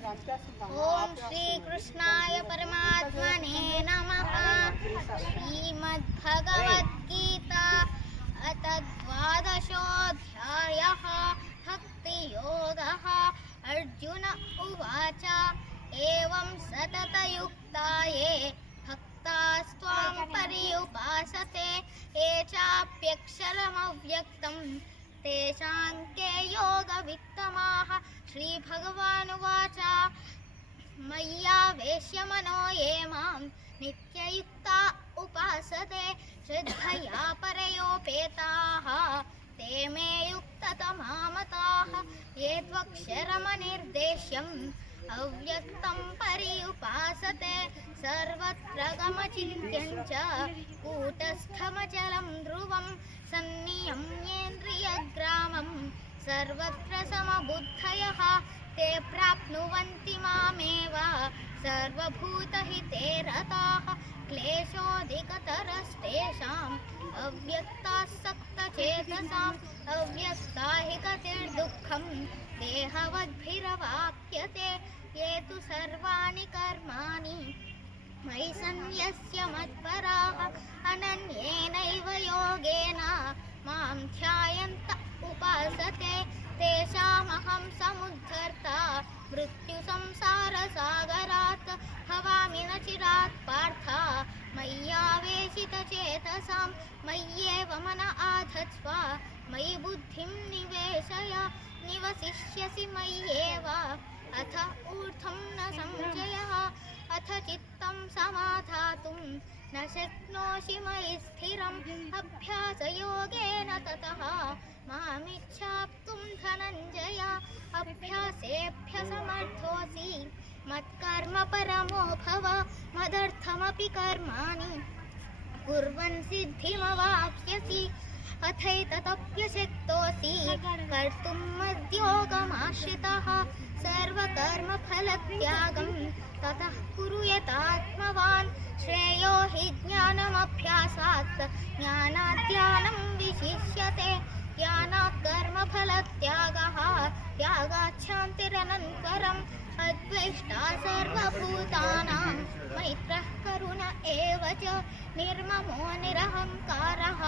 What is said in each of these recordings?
ओम श्री कृष्णाय परमात्मने नमः। श्रीमद् भगवत गीता अथ द्वादशोऽध्यायः। भक्तियोगः। अर्जुन उवाच। एवं सततयुक्ताये भक्तास्त्वां परियुपासते। ये चाप्यक्षरमव्यक्तं तेषां के योगवित्तमाः। श्रीभगवानुवाच। मय्यावेश्य मनो ये माँ नित्ययुक्ता उपासते, श्रद्धया परयोपेताः, ते मे युक्ततमामताः। ये त्वक्षरमनिर्देश्यम् अव्यक्तं पर्युपासते सर्वत्र गमचिन्त्यं च कूटस्थमचलं ध्रुवं सन्नियम्येन्द्रियग्रामं सर्वत्र समबुद्धयः, ते प्राप्नुवन्ति मामेव। सर्वभूतहिते रताः, क्लेशोऽधिकतरस्तेषाम्, अव्यक्तासक्तचेतसाम् अव्यक्ता हि गतिर्दुःखं देहवद्भिरवाप्यते ये तु सर्वाणि कर्माणि। मयि सन्न्यस्य मत्पराः, अनन्येनैव योगेन। माँ ध्यायन्त उपासते तेषामहं समुद्धर्ता। मृत्युसंसारसागरात् भवामि न चिरात् पार्थ। मय्यावेशितचेतसां मय्येव मन आधत्स्व। मयि बुद्धिं निवेशय। निवसिष्यसि मय्येव अथ ऊर्ध्वं न संशयः। अथ चित्तं समाधातुं न शक्नोषि मयि स्थिरम्। अभ्यासयोगेन ततः मामिच्छाप्तुं धनञ्जय। अभ्यासेऽभ्यसमर्थोऽसि मत्कर्म परमो भव। मदर्थमपि कर्माणि। कुर्वन् सिद्धिमवाप्स्यसि। अथैतदप्यशक्तोऽसि कर्तुं मद्योगमाश्रितः सर्वकर्मफलत्यागं। ततः कुरु यतात्मवान् श्रेयो हि ज्ञानमभ्यासात्। ज्ञानाद् विशिष्यते। ज्ञानात् कर्मफलत्यागः त्यागात् शान्तिरनन्तरम् अद्वेष्टा सर्वभूतानां। मैत्रः एव च निर्ममो निरहङ्कारः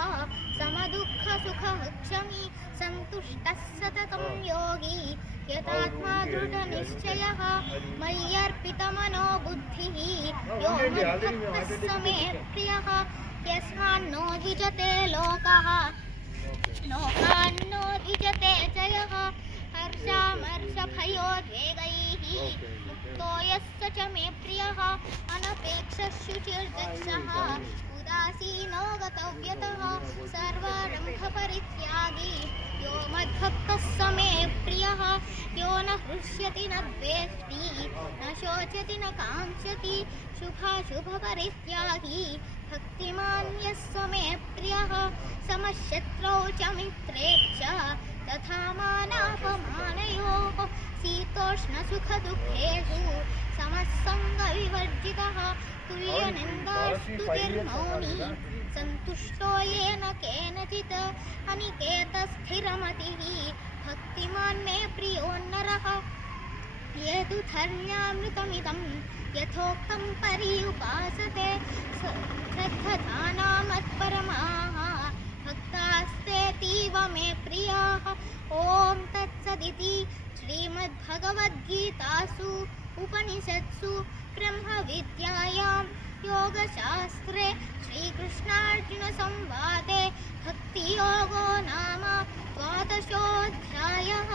समदुःखसुखः क्षमी सन्तुष्टः सततं योगी यतात्मा दृढनिश्चयः मय्यर्पितमनो बुद्धिः यो मद्भक्तः मे प्रियः यस्मान्नो द्विजते लोकः लोकान्नो च मे प्रियः अनपेक्षः शुचिर्दक्षः उदासीनो गतव्यतः सर्वारम्भपरित्यागी। यो मद्भक्तः स मे प्रियः यो न हृष्यति न द्वेष्टि न शोचति न काङ्क्षति शुभाशुभपरित्यागी। भक्तिमान् यः स मे प्रियः समशत्रौ च मित्रे च तथा मानापमानयोः शीतोष्णसुखदुःखेषु समस्सङ्गविवर्जितः तुल्यनिन्दास्तुतिर्मौनी सन्तुष्टो येन केनचित् अनिकेतस्थिरमतिः भक्तिमान् मे प्रियो नरः। ये तु धर्म्यामृतमिदं यथोक्तं पर्युपासते। स- भगवद्गीतासु उपनिषत्सु ब्रह्मविद्यायां योगशास्त्रे श्रीकृष्णार्जुनसंवादे भक्तियोगो नाम द्वादशोऽध्यायः।